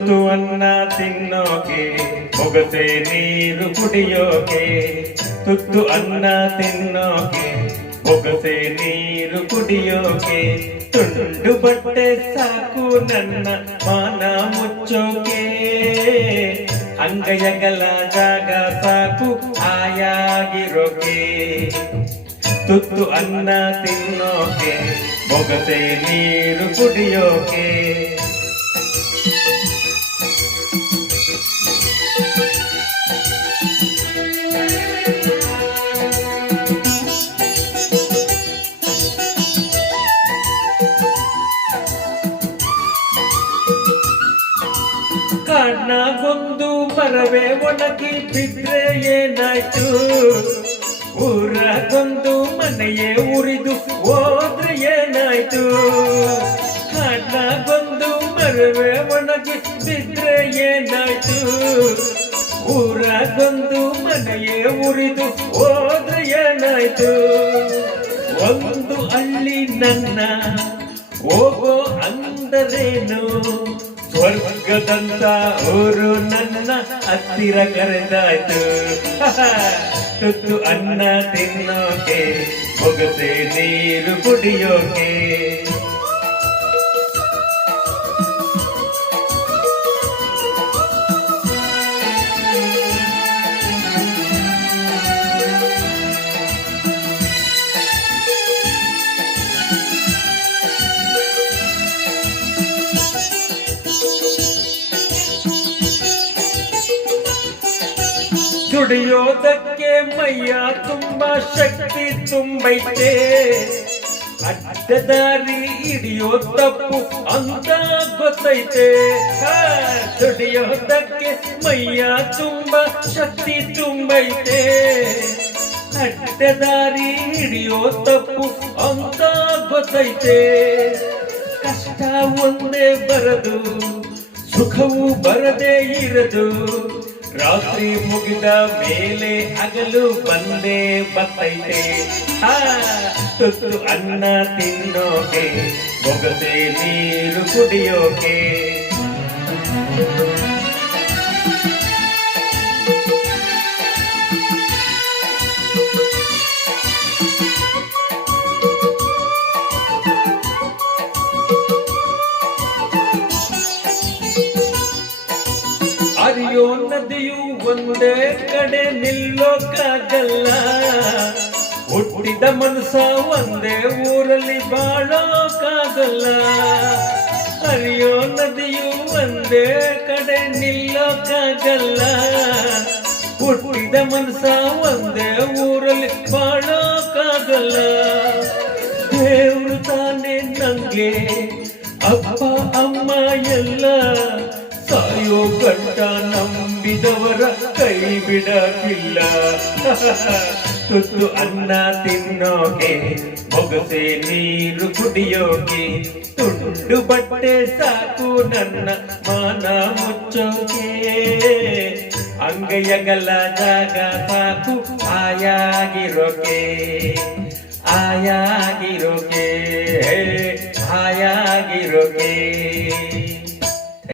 ತುತ್ತು ಅನ್ನ ತಿನ್ನೋಕೆ ಬೊಗಸೆ ನೀರು ಕುಡಿಯೋಕೆ, ತುತ್ತು ಅನ್ನ ತಿನ್ನೋಕೆ ಬೊಗಸೆ ನೀರು ಕುಡಿಯೋಕೆ, ತುಂಡು ಬಟ್ಟೆ ಸಾಕು ನನ್ನ ಮಾನ ಮುಚ್ಚೋಕೆ, ಅಂಗೈಯಗಲ ಜಾಗ ಸಾಕು ಆಯಾಗಿರೋಕೆ, ತುತ್ತು ಅನ್ನ ತಿನ್ನೋಕೆ ಬೊಗಸೆ ನೀರು ಕುಡಿಯೋಕೆ. ಕಾಡ್ನಾಗೊಂದು ಮರವೇ ಒಣಗಿ ಬಿದ್ರೆ ಏನಾಯ್ತು, ಊರಾಗೊಂದು ಮನೆಯೇ ಉರಿದು ಹೋದ್ರೆ ಏನಾಯ್ತು, ಕಾಡ್ನಾಗೊಂದು ಮರವೇ ಒಣಗಿ ಬಿದ್ರೆ ಏನಾಯ್ತು, ಊರಾಗೊಂದು ಮನೆಯೇ ಉರಿದು ಹೋದ್ರೆ ಏನಾಯ್ತು, ಒಂದು ಹಳ್ಳಿ ನನ್ನ ಹೋಗೋ ಅಂದರೇನು, ಸ್ವರ್ಗದಂತ ಊರು ನನ್ನ ಹತ್ತಿರ ಕರೆದಾಯ್ತು, ತುತ್ತು ಅನ್ನ ತಿನ್ನೋಕೆ ಬೊಗಸೆ ನೀರು ಕುಡಿಯೋಕೆ. ದುಡಿಯೋದಕ್ಕೆ ಮೈಯ ತುಂಬ ಶಕ್ತಿ ತುಂಬೈತೆ, ಅಡ್ಡದಾರಿ ಹಿಡಿಯೋ ತಪ್ಪು ಅಂತ ಗೊತ್ತೈತೆ, ದುಡಿಯೋದಕ್ಕೆ ಮೈಯ ತುಂಬ ಶಕ್ತಿ ತುಂಬೈತೆ, ಅಡ್ಡದಾರಿ ಹಿಡಿಯೋ ತಪ್ಪು ಅಂತ ಗೊತ್ತೈತೆ, ಕಷ್ಟ ಒಂದೇ ಬರದು ಸುಖವು ಬರದೇ ಇರದು, ರಾತ್ರಿ ಮುಗಿದ ಮೇಲೆ ಹಗಲು ಬಂದೇ ಬರ್ತೈತೆ, ತುತ್ತು ಅನ್ನ ತಿನ್ನೋಕೆ ಬೊಗಸೆ ನೀರು ಕುಡಿಯೋಕೆ. ಹರಿಯೋ ನದಿಯು ಒಂದೇ ಕಡೆ ನಿಲ್ಲೋಕ್ಕಾಗಲ್ಲ, ಹುಟ್ಟಿದ ಮನಸ್ಸ ಒಂದೇ ಊರಲ್ಲಿ ಬಾಳೋಕ್ಕಾಗಲ್ಲ, ಹರಿಯೋ ನದಿಯು ಒಂದೇ ಕಡೆ ನಿಲ್ಲೋಕ್ಕಾಗಲ್ಲ, ಹುಟ್ಟಿದ ಮನಸ್ಸ ಒಂದೇ ಊರಲ್ಲಿ ಬಾಳೋಕ್ಕಾಗಲ್ಲ, ದೇವ್ರು ತಾನೇ ನಂಗೆ ಅಪ್ಪ ಅಮ್ಮ ಎಲ್ಲ, ಸಾಯೋ ಗಂಟ ನಂಬಿದವರ ಕೈ ಬಿಡಲಿಲ್ಲ, ತುತ್ತು ಅನ್ನ ತಿನ್ನೋಕೆ ಬೊಗಸೆ ನೀರು ಕುಡಿಯೋಕೆ, ತುಂಡು ಬಟ್ಟೆ ಸಾಕು ನನ್ನ ಮಾನ ಮುಚ್ಚೋಕೆ, ಅಂಗೈಯಗಲ ಜಾಗ ಸಾಕು ಆಯಾಗಿರೋಕೆ, ಆಯಾಗಿರೋಕೆ, ಆಯಾಗಿರೋಕೆ.